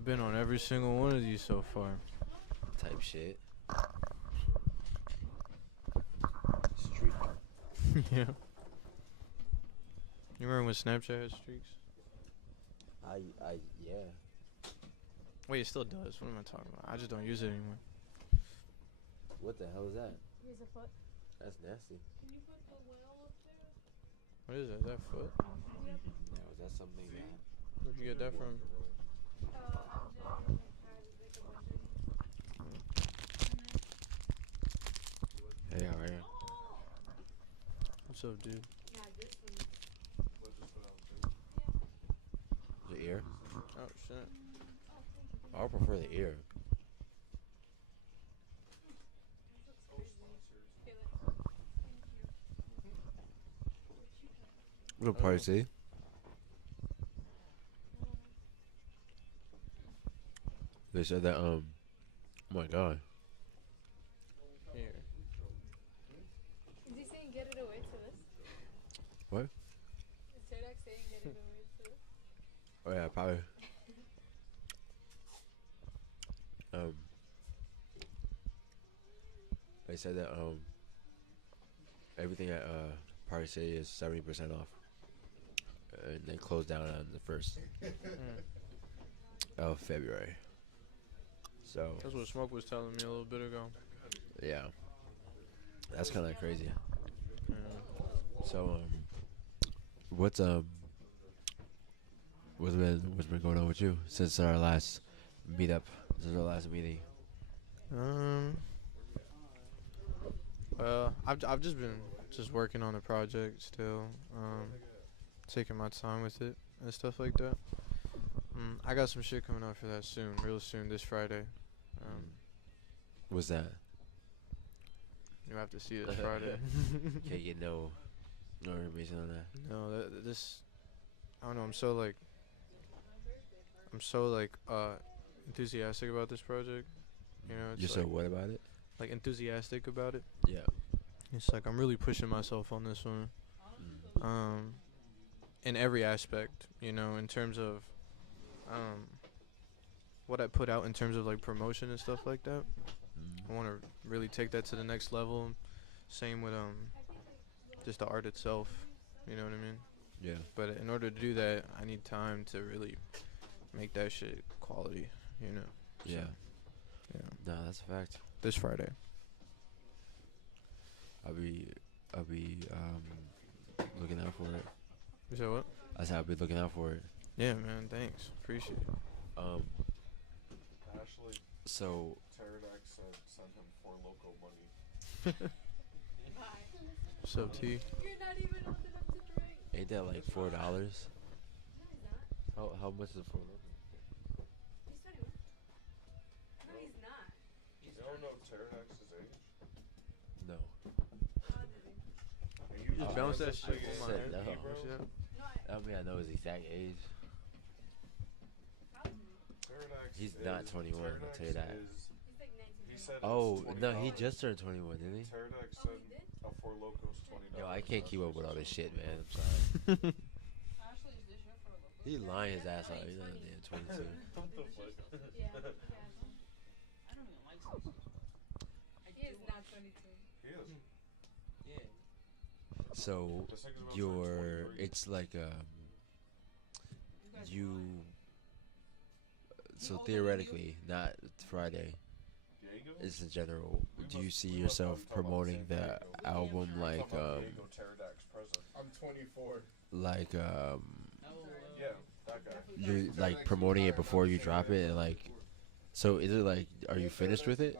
I've been on every single one of these so far. Type shit. Streak. Yeah. You remember when Snapchat had streaks? Yeah. Wait, it still does. What am I talking about? I just don't use it anymore. What the hell is that? Here's a foot. That's nasty. Can you put the well up there? What is that? Is that foot? Yep. No, is that something that? Where'd you get that from? Hey, how are you? What's up, dude? Yeah, this one. The ear? Oh, shit. I would prefer the ear. What a party see? They said that, oh my god. Here. Is he saying get it away to this? What? Is Turdak saying get it away to this? Oh yeah, probably. They said that, everything at, Party City is 70% off. And they closed down on the 1st of February. So, That's what Smoke was telling me a little bit ago. yeah. That's kind of crazy. Yeah. So, what's been going on with you since our last meetup? Since our last meeting? Well, I've just been working on the project still, taking my time with it and stuff like that. I got some shit coming out for that soon, real soon, this Friday. What's that? You have to see it this Friday. Can't get no information on that. No, this, I don't know. I'm so enthusiastic about this project. You know, it's You're so like, what about it? like enthusiastic about it. Yeah. It's like I'm really pushing myself on this one. In every aspect, you know, in terms of what I put out in terms of like promotion and stuff like that. I want to really take that to the next level. Same with just the art itself, you know what I mean? Yeah. But in order to do that, I need time to really make that shit quality, you know. Yeah. Yeah. No, that's a fact. This Friday. I'll be looking out for it. You said what? I said I'll be looking out for it. Yeah, man. Thanks. Appreciate it. Ashley, So Pterodax said send him 4 local money. What's up, T? You're not even old enough to drink. ain't that like $4? No, he's not. How much is it for? He's 21. No, he's not. You don't know Pterodax's age? No. How did he? And You just bounce that shit I on my said head. no. Shit. No, I mean I know his exact age. how did he? Pterodax He's not 21, I'll tell you that. He's like 19. He said Oh it's no, he $20. just turned 21, didn't he? Pterodax Oh, said he did? a 4 locos $20. Yo, I can't keep up with all this shit, man. I'm sorry. Ashley, is this your for a local? He lying his ass off. He's not damn 22. What the fuck? Yeah. I don't even like sauce. He is not 22. He is. So This thing's about to turn you're, 23. it's like you. So theoretically, not Friday. Diego? It's in general. Do you see yourself promoting the album like Diego Pterodax present. I'm 24. like Yeah, that guy. you're like promoting it before you drop it and like, so is it like, are you finished with it?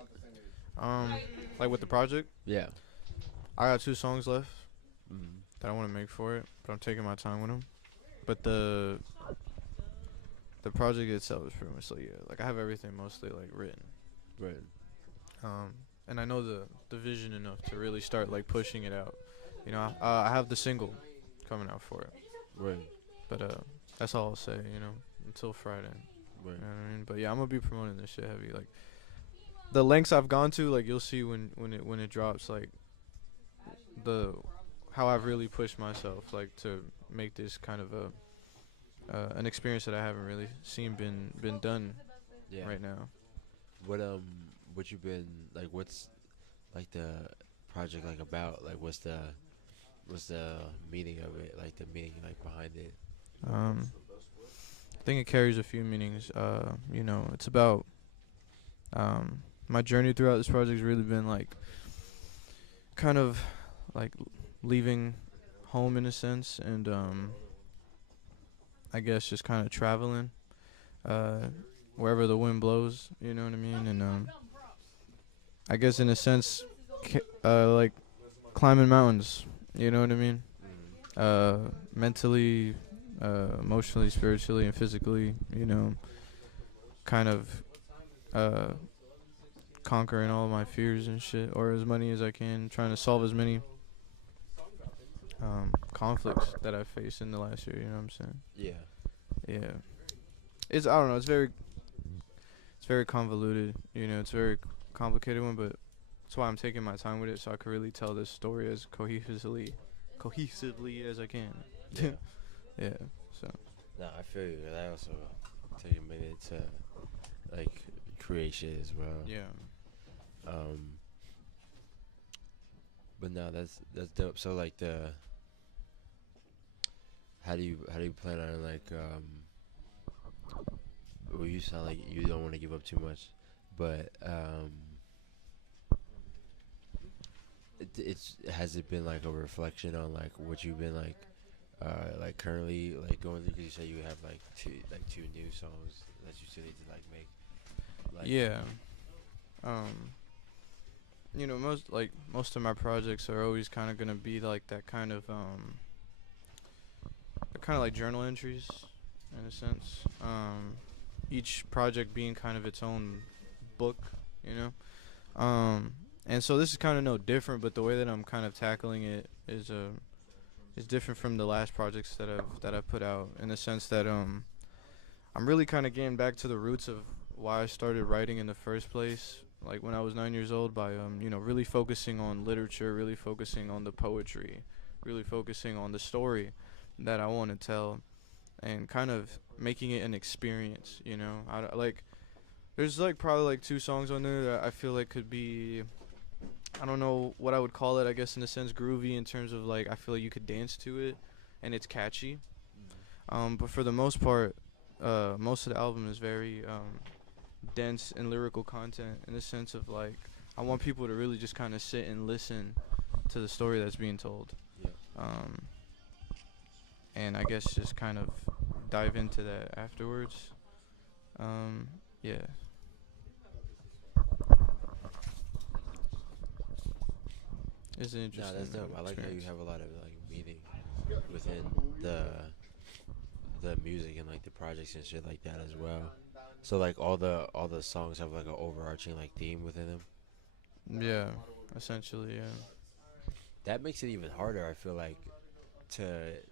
Like with the project, Yeah. I got 2 songs left Mm. that I want to make for it, but I'm taking my time with them. But the project itself is pretty much like, yeah, like I have everything mostly like written. Right. And I know the vision enough to really start like pushing it out. You know, I have the single coming out for it, Right. but that's all I'll say. You know, until Friday. Right. You know what I mean? But yeah, I'm gonna be promoting this shit heavy. Like the lengths I've gone to, like you'll see when it drops, like how I've really pushed myself, like to make this kind of an experience that I haven't really seen been done Yeah. right now. What what you been like? What's like the project like about? Like, what's the meaning of it? Like the meaning like behind it? Um, I think it carries a few meanings. It's about my journey throughout this project's really been like kind of like leaving home in a sense, and I guess just kind of traveling uh, wherever the wind blows. You know what I mean? And I guess in a sense, like climbing mountains. You know what I mean? Mentally, emotionally, spiritually, and physically. Kind of uh, conquering all of my fears and shit, or as many as I can, trying to solve as many conflicts that I've faced in the last year. You know what I'm saying? Yeah. Yeah. I don't know. It's very convoluted. It's a very complicated one, but that's why I'm taking my time with it, so I can really tell this story as cohesively as I can. Yeah. Yeah. So. No, I feel you. 'Cause I also take a minute to like create shit as well. Yeah. Um, but no, that's dope. So like how do you plan on like well, you sound like you don't want to give up too much, but it's has it been like a reflection on like what you've been like currently like going through? Because you said you have like two new songs that you still need to like make. Like, Yeah. Um. Most of my projects are always kind of gonna be like that kind of they're kind of like journal entries in a sense. Each project being kind of its own book, you know. And so this is kind of no different, but the way that I'm kind of tackling it is different from the last projects that I've put out, in the sense that I'm really kind of getting back to the roots of why I started writing in the first place, like when I was 9 years old, by really focusing on literature, really focusing on the poetry, really focusing on the story that I want to tell, and kind of making it an experience. Like there's like probably like two songs on there that I feel like could be, I don't know what I would call it, I guess in a sense groovy, in terms of like I feel like you could dance to it and it's catchy. But for the most part, most of the album is very dense and lyrical content, in the sense of like I want people to really just kind of sit and listen to the story that's being told. Yeah. And I guess just kind of dive into that afterwards. Yeah. It's an No, interesting. that's dope. I like how you experience. have a lot of like meaning within the music and like the projects and shit like that as well. So like all the songs have like an overarching like theme within them. Yeah, essentially, yeah. That makes it even harder. I feel like to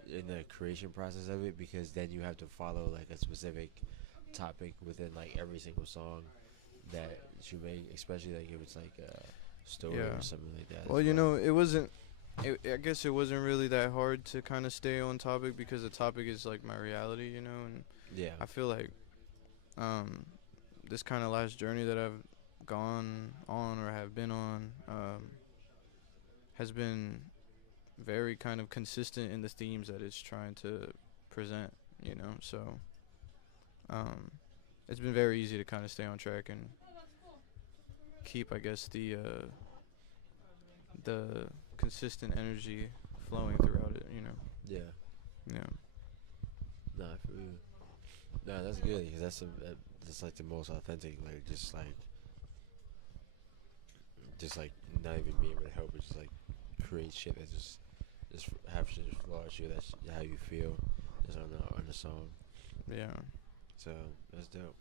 in the creation process of it, because then you have to follow like a specific topic within like every single song that you make, especially like if it's like a story Yeah. or something like that. Well, as it wasn't. I guess it wasn't really that hard to kind of stay on topic, because the topic is like my reality, and Yeah. I feel like um, this kind of last journey that I've gone on or have been on has been very kind of consistent in the themes that it's trying to present, So um, it's been very easy to kind of stay on track and keep, I guess, the consistent energy flowing throughout it. Yeah. Yeah. Nah, I feel you. Nah, that's good because that's like the most authentic. Like just like not even being able to help it, just like create shit that just have shit just flow at you. That's how you feel, just on the song. Yeah. So that's dope.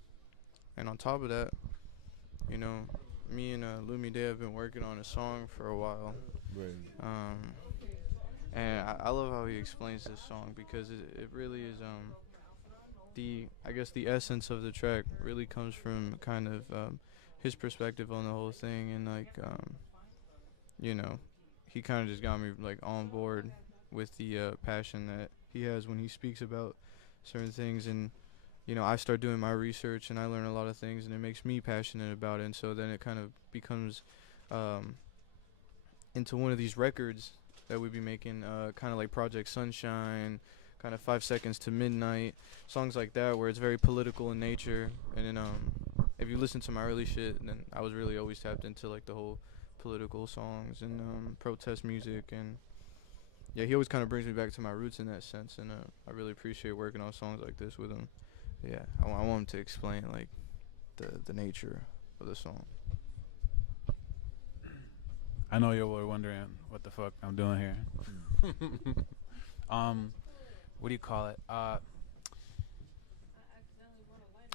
And on top of that, me and Lumi Dae have been working on a song for a while. Right. And I love how he explains this song, because it really is I guess the essence of the track really comes from kind of his perspective on the whole thing, and like he kind of just got me like on board with the passion that he has when he speaks about certain things. And I start doing my research and I learn a lot of things and it makes me passionate about it. And so then it kind of becomes um, into one of these records that we'd be making, kind of like Project Sunshine, kind of 5 Seconds to Midnight, songs like that where it's very political in nature. And then if you listen to my early shit, then I was really always tapped into like the whole political songs and protest music. And yeah, he always kind of brings me back to my roots in that sense. And I really appreciate working on songs like this with him. Yeah, I want him to explain like the nature of the song. I know you were wondering what the fuck I'm doing here. What do you call it? I've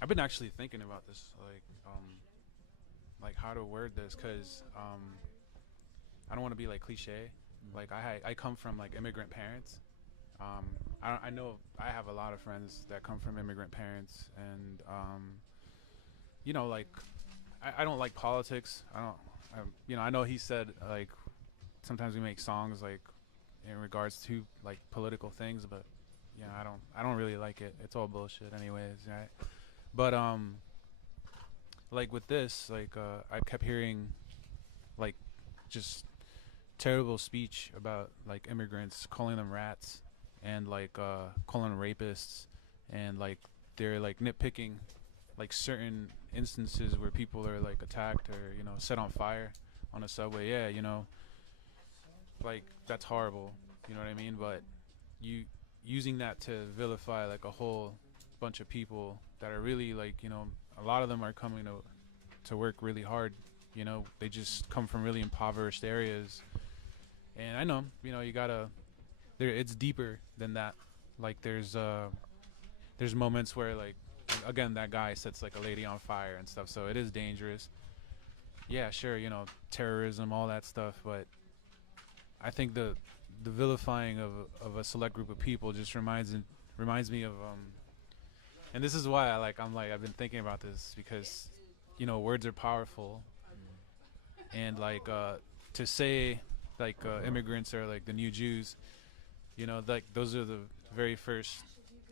been actually thinking about this, like how to word this, cause I don't want to be like cliche. Like I come from like immigrant parents. I know I have a lot of friends that come from immigrant parents, and like I don't like politics. I know he said like sometimes we make songs like in regards to like political things, but I don't really like it. It's all bullshit anyways, right? But like with this, like I kept hearing like just terrible speech about like immigrants, calling them rats, and like calling them rapists, and like they're like nitpicking like certain instances where people are like attacked or set on fire on a subway. Yeah, like that's horrible. You know what I mean? But you using that to vilify like a whole bunch of people that are really like a lot of them are coming to work really hard. They just come from really impoverished areas, and I know you gotta it's deeper than that. Like there's moments where like again that guy sets like a lady on fire and stuff, so it is dangerous. Yeah, sure, terrorism, all that stuff, but I think the vilifying of a select group of people just reminds me of and this is why I've been thinking about this, because words are powerful, and like to say like immigrants are like the new Jews, like those are the very first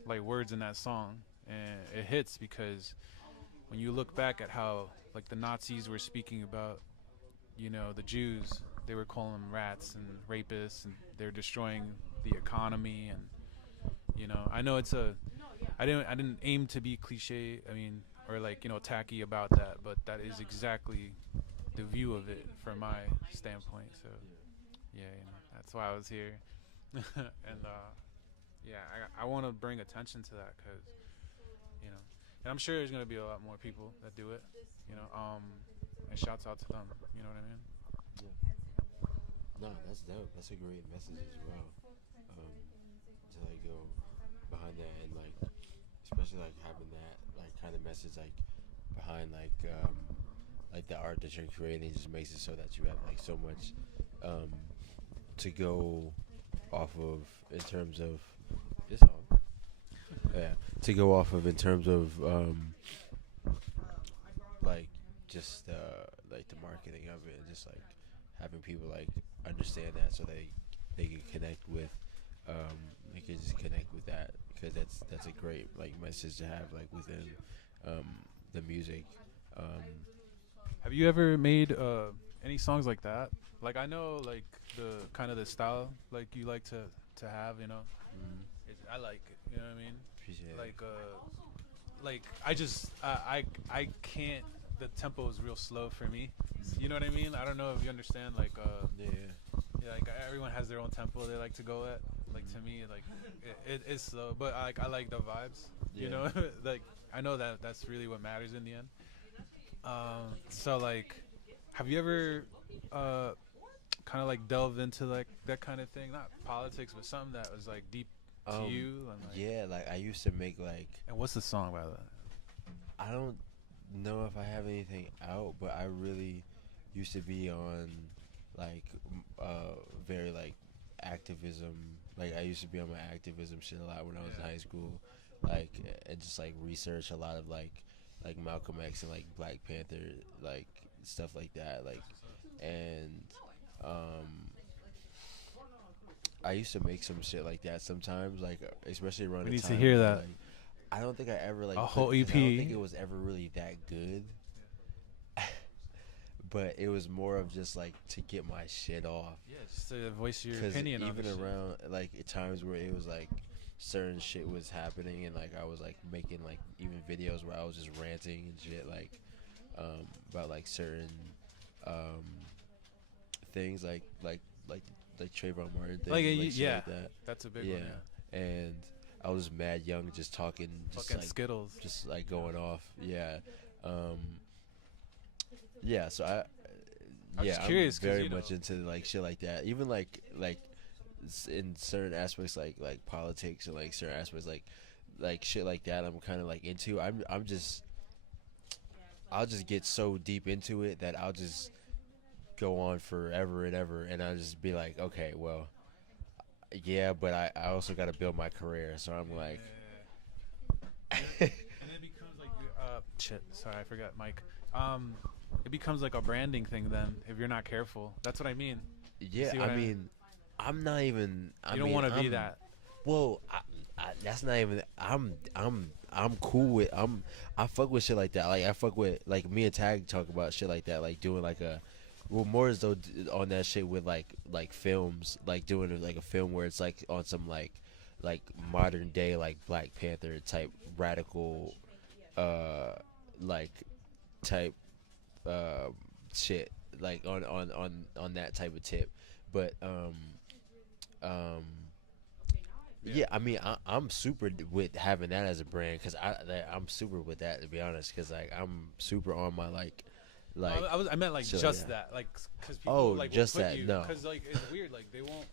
like words in that song, and it hits because when you look back at how like the Nazis were speaking about the Jews, they were calling them rats and rapists, and they're destroying the economy. And I know I didn't aim to be cliche, or like tacky about that, but that is exactly the view of it from my standpoint. So yeah, that's why I was here. And yeah, I want to bring attention to that, because and I'm sure there's gonna be a lot more people that do it, and shouts out to them. You know what I mean? No, that's dope. That's a great message as well. To like go behind that, and like especially like having that like kind of message like behind like the art that you're creating just makes it so that you have like so much to go off of in terms of this song. Yeah, to go off of in terms of like just like the marketing of it, and just like having people like understand that, so they can connect with they can just connect with that, because that's a great like message to have like within the music. Have you ever made any songs like that? Like I know like the kind of the style like you like to have, I like it. You know what I mean? Appreciate Like I just I can't. The tempo is real slow for me. You know what I mean? I don't know if you understand. Like yeah, like everyone has their own tempo they like to go at. Like to me, like it is slow, but I like the vibes. Yeah. Like I know that's really what matters in the end. So like, have you ever kind of like delved into like that kind of thing? Not politics, but something that was like deep to you. And, like, yeah, like I used to make like. And what's the song by that? I don't know if I have anything out, but I really used to be on like very like activism. Like I used to be on my activism shit a lot when I was in high school, like and just like research a lot of like Malcolm X and like Black Panther, like stuff like that, like, and I used to make some shit like that sometimes, like especially around We the need to time hear when, that. like, I don't think I ever like A whole put- 'cause I don't think EP. it was ever really that good. But it was more of just like to get my shit off. Yeah, just to voice your Because opinion on even the shit. around like at times where it was like certain shit was happening and like I was like making like even videos where I was just ranting and shit like about like certain um things like Trayvon Martin things Like, and, like shit yeah, like that. that's a big Yeah. one. Yeah. And I was mad young just talking just Fucking like Skittles. just like going off. Yeah. Yeah, so I'm yeah, just I'm curious 'cause, very you know- much into like shit like that. Even like in certain aspects like politics and like certain aspects like shit like that I'm kind of like into. I'm just I'll just get so deep into it that I'll just go on forever and ever and I'll just be like, okay, well, yeah, but I also got to build my career. So I'm like And it becomes like shit. Sorry, I forgot, Mike. It becomes like a branding thing then if you're not careful. That's what I mean. yeah, see what I I mean? mean I'm not even You don't want to be I'm- that. Well, that's not even. I'm cool with. I fuck with shit like that. Like I fuck with like me and Tag talk about shit like that. Like doing like a, well, more as though on that shit with like films. Like doing like a film where it's like on some like modern day like Black Panther type radical, like type, shit. Like on that type of tip, but yeah, I mean, I'm super with having that as a brand because I'm super with that to be honest because like I'm super on my like I meant like so, just yeah. that, like, because people Oh, like just will put that, you, no. because like it's weird, like they won't.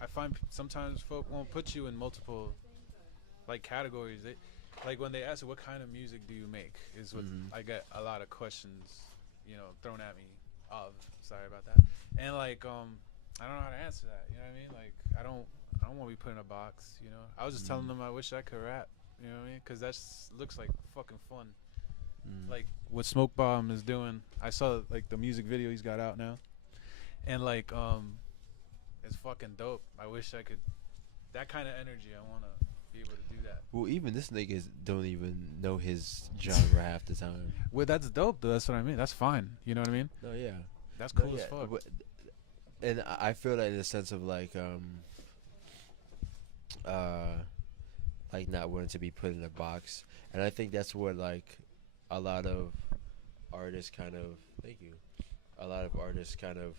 I find sometimes folk won't put you in multiple like categories. They like when they ask you what kind of music do you make is what Mhm. I get a lot of questions, thrown at me. Sorry about that. And like I don't know how to answer that. You know what I mean? Like I don't want to be put in a box. I was just telling them I wish I could rap. You know what I mean? Because that looks like fucking fun. Like what Smoke Bomb is doing. I saw like the music video he's got out now, and like it's fucking dope. I wish I could. That kind of energy, I wanna be able to do that. well, even this niggas don't even know his genre half the time. Well, that's dope though. That's what I mean. That's fine. You know what I mean? No, yeah, That's No, cool as yeah, fuck. and I feel that in the sense of like not wanting to be put in a box, and I think that's what like a lot of artists kind of a lot of artists kind of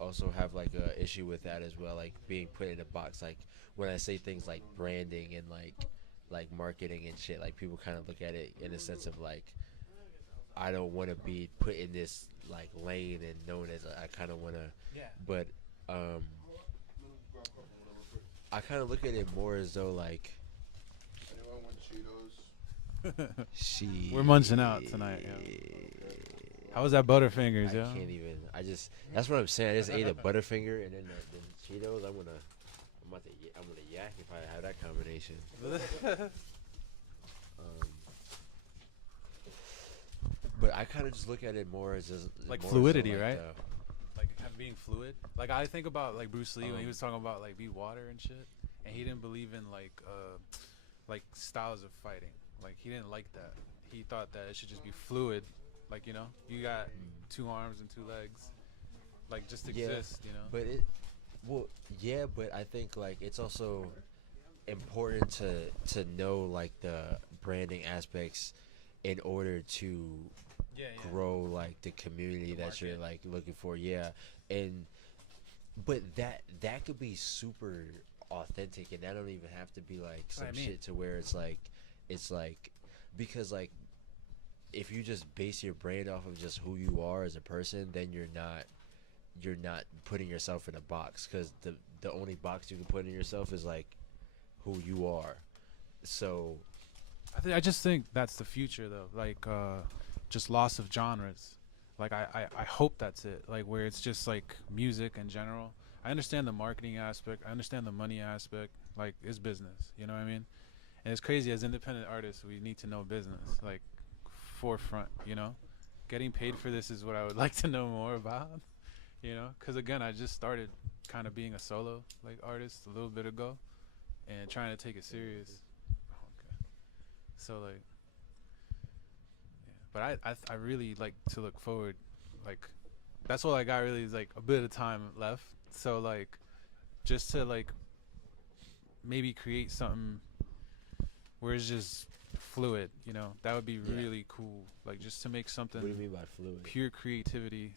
also have like a issue with that as well, like being put in a box. Like when I say things like branding and like marketing and shit, like people kind of look at it in a sense of like I don't want to be put in this like lane and known as I kind of want to, Yeah. but I kind of look at it more as though like Anyone want Cheetos? she. We're munching out tonight, How was that Butterfingers, I yo? can't even. That's what I'm saying. I just ate a Butterfinger and then the Cheetos. I'm gonna yak if I have that combination. But I kind of just look at it more as just Like more fluidity, like right? Like kind of being fluid. Like I think about like Bruce Lee when he was talking about like be water and shit, and he didn't believe in like styles of fighting. Like he didn't like that. He thought that it should just be fluid. Like you got 2 arms and 2 legs, like just Yeah, exist. But but I think like it's also important to know like the branding aspects in order to grow like the community that you're like looking for. Yeah, but that could be super authentic, and that don't even have to be like some shit to where it's like because like if you just base your brand off of just who you are as a person, then you're not putting yourself in a box, because the only box you can put in yourself is like who you are. So I just think that's the future though. Like just loss of genres. Like I hope that's it. Like where it's just like music in general. I understand the marketing aspect. I understand the money aspect. Like it's business. You know what I mean? And it's crazy, as independent artists, we need to know business. Like forefront. Getting paid for this is what I would like to know more about. Because again, I just started kind of being a solo like artist a little bit ago, and trying to take it serious. So like, yeah. But I really like to look forward, like, that's all I got really is like a bit of time left. So like, just to like maybe create something where it's just fluid, you know, that would be Yeah. really cool. Like just to make something What do you mean by fluid? pure creativity.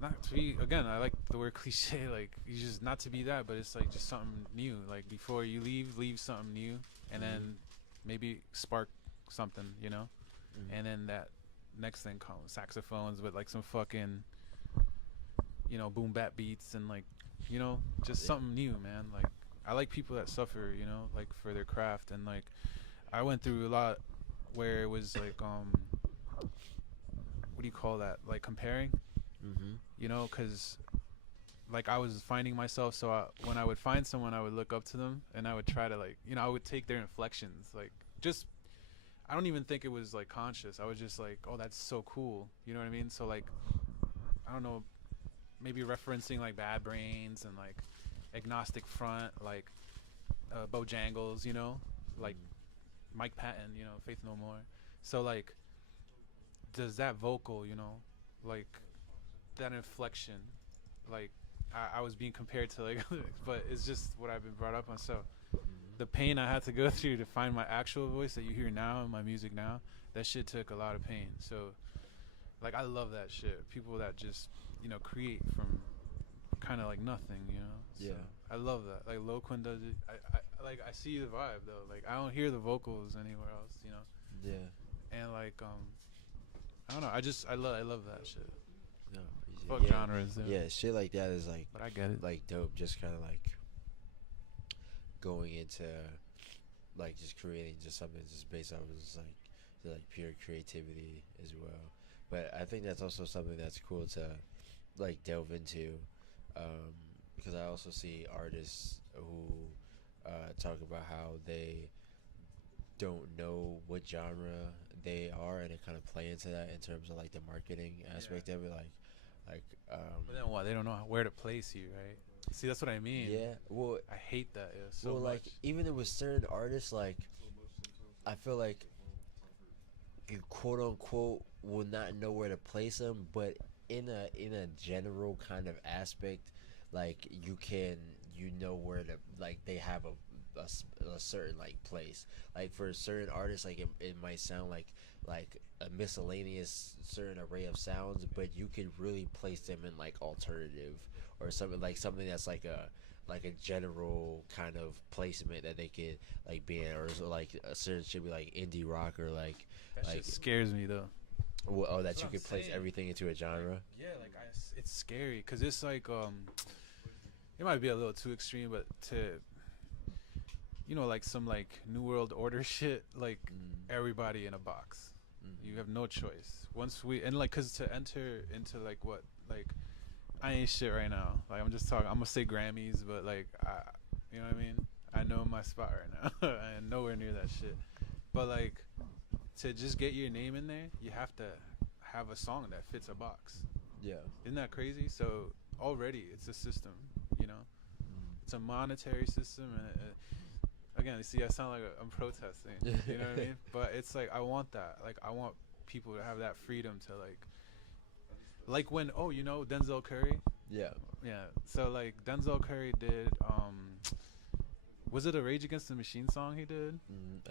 Not to be, again, I like the word cliche, like you just not to be that, but it's like just something new. Like before you leave something new, and then maybe spark something, you know, and then that next thing comes saxophones with like some fucking, you know, boom bap beats and like, you know, just something new, man. Like I like people that suffer, you know, like for their craft, and like I went through a lot where it was like what do you call that, like comparing, you know, because like I was finding myself, so when I would find someone, I would look up to them and I would try to like, you know, I would take their inflections, like just, I don't even think it was like conscious. I was just like, oh, that's so cool, you know what I mean? So like, I don't know, maybe referencing like Bad Brains and like Agnostic Front, like Bojangles, you know, like Mike Patton, you know, Faith No More. So like, does that vocal, you know, like that inflection, like I was being compared to like, but it's just what I've been brought up on. So the pain I had to go through to find my actual voice that you hear now in my music now, that shit took a lot of pain. So like I love that shit. People that just, you know, create from kind of like nothing, you know. So Yeah. I love that. Like Loquinn does it. I like, I see the vibe though. Like I don't hear the vocals anywhere else, you know. Yeah. And like I don't know. I love that shit. No. Fuck genres. Yeah, shit like that is like, But I get it. like dope. Just kind of like going into like just creating just something just based off of just like pure creativity as well. But I think that's also something that's cool to like delve into, because I also see artists who talk about how they don't know what genre they are, and they kind of play into that in terms of like the marketing aspect of it, like But then what? They don't know where to place you, right? See, that's what I mean. yeah. Well, I hate that. Yeah, so much. like even with certain artists, like I feel like you quote unquote will not know where to place them, but in a general kind of aspect, like you know where to, like they have a certain like place. Like for certain artists, like it might sound like a miscellaneous certain array of sounds, but you could really place them in like alternative or something that's like a general kind of placement that they could like be in, or so like a certain should be like indie rock or like that like shit scares me though. well, oh, that That's you what could I'm place saying. everything into a genre. Yeah, like it's scary because it's like it might be a little too extreme, but to, you know, like some like New World Order shit, like everybody in a box. You have no choice. Once we, and like, cause to enter into like what, like, I ain't shit right now. Like I'm just talking. I'm gonna say Grammys, but like you know what I mean. I know my spot right now. I am nowhere near that shit. But like, to just get your name in there, you have to have a song that fits a box. Yeah. Isn't that crazy? So already it's a system, you know. It's a monetary system, and again, you see, I sound like I'm protesting. You know what I mean? But it's like I want that. Like I want people to have that freedom to like when, oh, you know, Denzel Curry. Yeah. Yeah. So like Denzel Curry did was it a Rage Against the Machine song he did?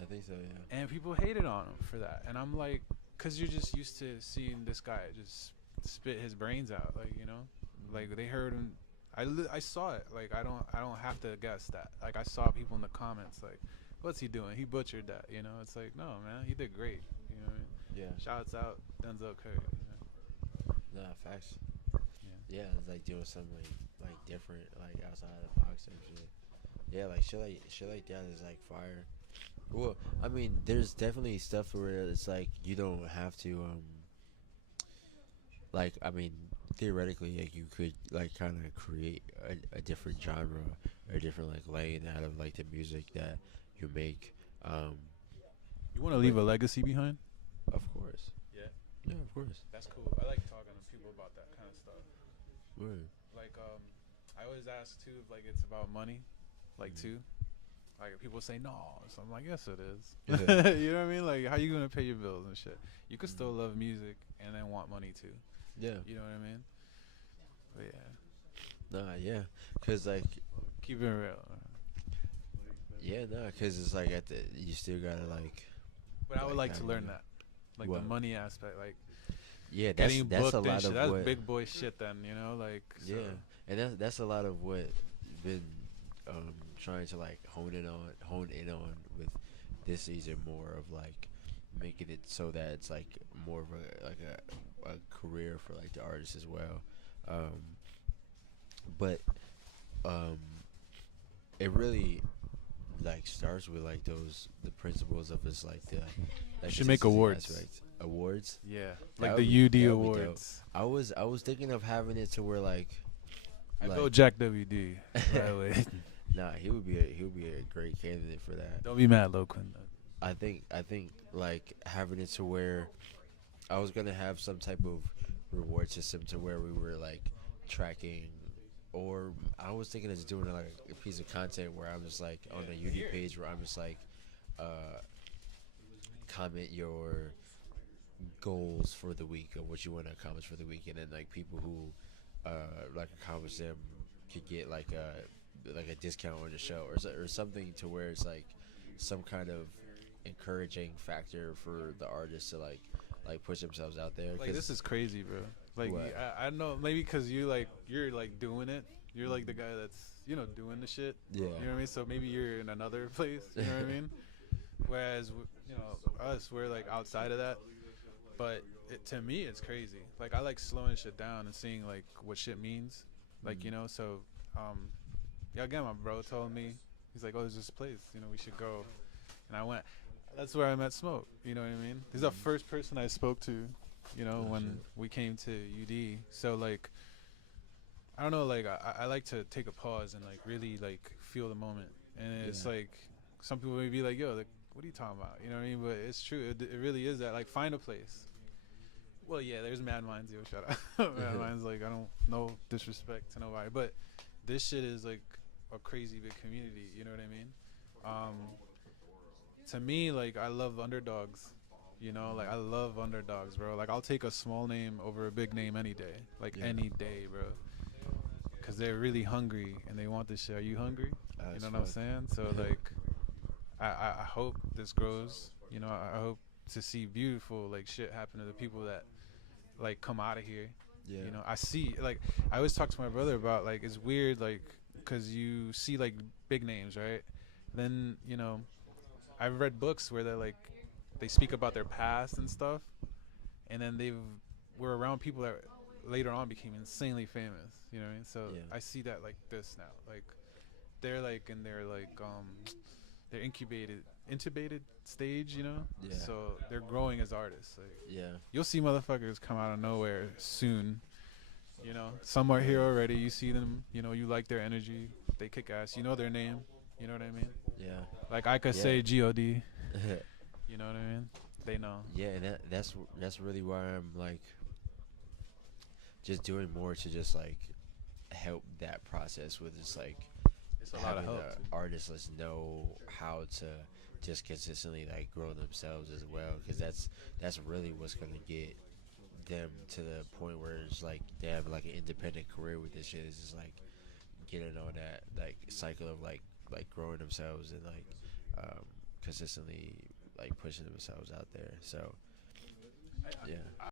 I think so. Yeah. And people hated on him for that. And I'm like, cause you're just used to seeing this guy just spit his brains out, like, you know, like they heard him. I saw it. Like I don't have to guess that. Like I saw people in the comments like, what's he doing? He butchered that. You know, it's like, no, man, he did great. You know what I mean? Yeah. Shouts out Denzel Curry. You know? Nah, facts. Yeah. Yeah, it's like doing something like different, like outside of the box and shit. Yeah, like shit like that is like fire. Well, I mean, there's definitely stuff where it's like you don't have to like, I mean, theoretically, like you could like kind of create a different genre or a different like lane out of like the music that you make. You want to leave a legacy behind? Of course. Yeah. Yeah, of course. That's cool. I like talking to people about that kind of stuff. Word. Like I always ask too if like it's about money, like too. Like people say no, so I'm like, yes, it is. Yeah. You know what I mean? Like, how you gonna pay your bills and shit? You could still love music and then want money too. Yeah. You know what I mean? But yeah, Nah, yeah. Cause like, keep it real. yeah, nah. Cause it's like at the you still gotta like. But I would like to have learn your- that, like What? the money aspect, like Yeah, that's getting that's booked a and lot shit. of That's what. big boy shit, then, you know, like so, Yeah, and that's a lot of what been trying to like hone in on with this season more of like making it so that it's like more of a career for like the artist as well. But um, it really like starts with like the principles of it's like the like should the make consistency awards. aspect. Awards. yeah, That like would the be- UD that would be dope. awards. I was thinking of having it to where like I like- vote Jack WD. By the way, nah, he would be a great candidate for that. don't be mad, Loquinn. I think like having it to where I was gonna have some type of reward system to where we were like tracking, or I was thinking of just doing like a piece of content where I'm just like on the UD page where I'm just like comment your goals for the week or what you want to accomplish for the week, and then like people who like accomplish them could get like a discount on the show or something to where it's like some kind of encouraging factor for the artist to like push themselves out there. Like this is crazy, bro. Like What? I know maybe because you're like doing it. You're like the guy that's doing the shit. Yeah. You know what I mean? So maybe you're in another place. You know what I mean? Whereas us, we're like outside of that. But to me, it's crazy. Like I like slowing shit down and seeing like what shit means. Like so yeah. Again, my bro told me, he's like, oh, there's this place. We should go. And I went. That's where I met Smoke. You know what I mean? He's the first person I spoke to. When we came to UD. So like, I don't know. Like I like to take a pause and like really like feel the moment. And it's like some people may be like, yo, like, what are you talking about? You know what I mean? But it's true. It really is that. Like find a place. Well, yeah, there's Mad Minds. Yo, shout out. Mad Minds. Like I don't no disrespect to nobody, but this shit is like a crazy big community. You know what I mean? To me, like I love underdogs. Like I love underdogs, bro. Like I'll take a small name over a big name any day. Like any day, bro. Cause they're really hungry and they want this shit. Are you hungry? You know what I'm saying? So like, I hope this grows. I hope to see beautiful like shit happen to the people that like come out of here. Yeah. I see like I always talk to my brother about like it's weird like cause you see like big names, right? Then I've read books where they speak about their past and stuff, and then were around people that later on became insanely famous. You know what I mean? So I see that like this now. Like they're like in their they're intubated stage. Yeah. So they're growing as artists. Like Yeah. you'll see motherfuckers come out of nowhere soon. Some are here already. You see them. You like their energy. They kick ass. You know their name. You know what I mean? Yeah. Like I could Yeah. say God. You know what I mean? They know. Yeah, and that's really why I'm like just doing more to just like help that process with just like It's a lot of having help. the artists know how to just consistently like grow themselves as well, because that's really what's gonna get them to the point where it's like they have like an independent career with this shit. Is just like getting on that like cycle of like growing themselves and like consistently like pushing themselves out there. So yeah.